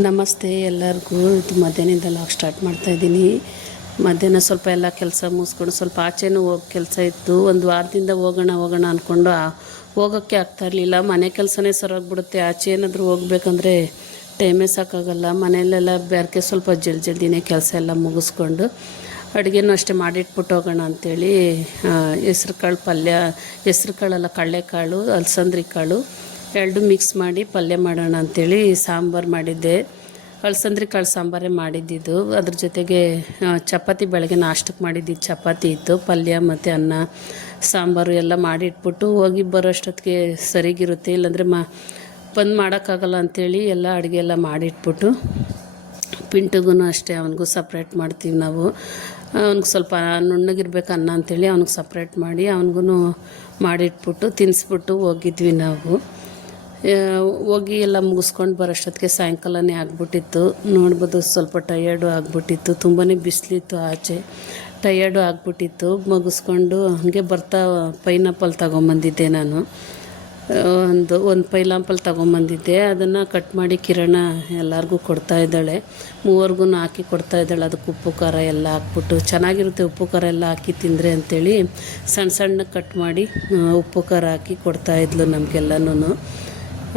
ನಮಸ್ತೆ ಎಲ್ಲರಿಗೂ. ಇದು ಮಧ್ಯಾಹ್ನದಿಂದ ಲಾಗ್ ಸ್ಟಾರ್ಟ್ ಮಾಡ್ತಾಯಿದ್ದೀನಿ. ಮಧ್ಯಾಹ್ನ ಸ್ವಲ್ಪ ಎಲ್ಲ ಕೆಲಸ ಮುಗಿಸ್ಕೊಂಡು ಸ್ವಲ್ಪ ಆಚೆನೂ ಹೋಗಿ ಕೆಲಸ ಇತ್ತು. ಒಂದು ವಾರದಿಂದ ಹೋಗೋಣ ಅಂದ್ಕೊಂಡು ಹೋಗೋಕ್ಕೆ ಆಗ್ತಾಯಿರಲಿಲ್ಲ. ಮನೆ ಕೆಲಸನೇ ಸರೋಗ್ಬಿಡುತ್ತೆ. ಆಚೆ ಏನಾದರೂ ಹೋಗ್ಬೇಕಂದ್ರೆ ಟೈಮೇ ಸಾಕಾಗಲ್ಲ. ಮನೆಯಲ್ಲೆಲ್ಲ ಬೇರೆ ಸ್ವಲ್ಪ ಜಲ್ದಿನೇ ಕೆಲಸ ಎಲ್ಲ ಮುಗಿಸ್ಕೊಂಡು ಅಡುಗೆನೂ ಅಷ್ಟೇ ಮಾಡಿಟ್ಬಿಟ್ಟು ಹೋಗೋಣ ಅಂಥೇಳಿ ಹೆಸ್ರು ಕಾಳು ಪಲ್ಯ, ಹೆಸ್ರು ಕಾಳಲ್ಲ ಕಡಲೆಕಾಳು, ಅಲಸಂದ್ರಿ ಕಾಳು ಎರಡು ಮಿಕ್ಸ್ ಮಾಡಿ ಪಲ್ಯ ಮಾಡೋಣ ಅಂಥೇಳಿ ಸಾಂಬಾರು ಮಾಡಿದ್ದೆ. ಅಲಸಂದ್ರಿ ಕಾಳು ಸಾಂಬಾರೇ ಮಾಡಿದ್ದಿದ್ದು. ಅದ್ರ ಜೊತೆಗೆ ಚಪಾತಿ ಬೆಳಗ್ಗೆ ನಾಷ್ಟಕ್ಕೆ ಮಾಡಿದ್ದಿದ್ದು ಚಪಾತಿ ಇತ್ತು, ಪಲ್ಯ ಮತ್ತು ಅನ್ನ ಸಾಂಬಾರು ಎಲ್ಲ ಮಾಡಿಟ್ಬಿಟ್ಟು ಹೋಗಿ ಬರೋಷ್ಟೊತ್ತಿಗೆ ಸರಿಗಿರುತ್ತೆ. ಇಲ್ಲಾಂದರೆ ಬಂದು ಮಾಡೋಕ್ಕಾಗಲ್ಲ ಅಂಥೇಳಿ ಎಲ್ಲ ಅಡುಗೆ ಎಲ್ಲ ಮಾಡಿಟ್ಬಿಟ್ಟು ಪಿಂಟುಗೂ ಅಷ್ಟೇ ಅವನಿಗೂ ಸಪ್ರೇಟ್ ಮಾಡ್ತೀವಿ ನಾವು. ಅವ್ನಿಗೆ ಸ್ವಲ್ಪ ನುಣ್ಣಗಿರ್ಬೇಕು ಅನ್ನ ಅಂಥೇಳಿ ಅವ್ನಿಗೆ ಸಪ್ರೇಟ್ ಮಾಡಿ ಅವನಿಗೂ ಮಾಡಿಟ್ಬಿಟ್ಟು ತಿನ್ನಿಸ್ಬಿಟ್ಟು ಹೋಗಿದ್ವಿ ನಾವು. ಹೋಗಿ ಎಲ್ಲ ಮುಗಿಸ್ಕೊಂಡು ಬರೋಷ್ಟೊತ್ತಿಗೆ ಸಾಯಂಕಾಲನೇ ಆಗ್ಬಿಟ್ಟಿತ್ತು. ನೋಡ್ಬೋದು ಸ್ವಲ್ಪ ಟಯರ್ಡು ಆಗ್ಬಿಟ್ಟಿತ್ತು. ತುಂಬಾ ಬಿಸಿಲಿತ್ತು ಆಚೆ, ಟಯರ್ಡು ಆಗ್ಬಿಟ್ಟಿತ್ತು. ಮುಗಿಸ್ಕೊಂಡು ಹಾಗೆ ಬರ್ತಾ ಪೈನಾಪಲ್ ತೊಗೊಂಬಂದಿದ್ದೆ ನಾನು. ಒಂದು ಪೈನಾಪಲ್ ತೊಗೊಂಬಂದಿದ್ದೆ. ಅದನ್ನು ಕಟ್ ಮಾಡಿ ಕಿರಣ ಎಲ್ಲರಿಗೂ ಕೊಡ್ತಾಯಿದ್ದಾಳೆ, ಮೂವರ್ಗೂ ಹಾಕಿ ಕೊಡ್ತಾಯಿದ್ದಾಳೆ. ಅದಕ್ಕೆ ಉಪ್ಪು ಖಾರ ಎಲ್ಲ ಹಾಕ್ಬಿಟ್ಟು ಚೆನ್ನಾಗಿರುತ್ತೆ ಉಪ್ಪು ಖಾರ ಎಲ್ಲ ಹಾಕಿ ತಿಂದರೆ ಅಂಥೇಳಿ ಸಣ್ಣ ಕಟ್ ಮಾಡಿ ಉಪ್ಪು ಖಾರ ಹಾಕಿ ಕೊಡ್ತಾಯಿದ್ಲು ನಮಗೆಲ್ಲನೂ.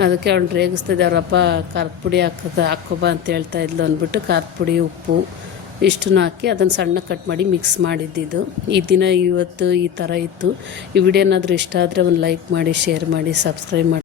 ಅದಕ್ಕೆ ಅವ್ನು ರೇಗಿಸ್ತಿದ್ದೆ. ಅವರಪ್ಪ ಖಾರದ ಪುಡಿ ಹಾಕ್ಕೊಬಾ ಅಂತ ಹೇಳ್ತಾಯಿದ್ಲು ಅಂದ್ಬಿಟ್ಟು ಖಾರದ ಪುಡಿ ಉಪ್ಪು ಇಷ್ಟನ್ನು ಹಾಕಿ ಅದನ್ನು ಸಣ್ಣ ಕಟ್ ಮಾಡಿ ಮಿಕ್ಸ್ ಮಾಡಿದ್ದಿದ್ದು. ಈ ದಿನ ಇವತ್ತು ಈ ಥರ ಇತ್ತು. ಈ ವಿಡಿಯೋ ಏನಾದರೂ ಇಷ್ಟ ಆದರೆ ಒಂದು ಲೈಕ್ ಮಾಡಿ, ಶೇರ್ ಮಾಡಿ, ಸಬ್ಸ್ಕ್ರೈಬ್ ಮಾಡಿ.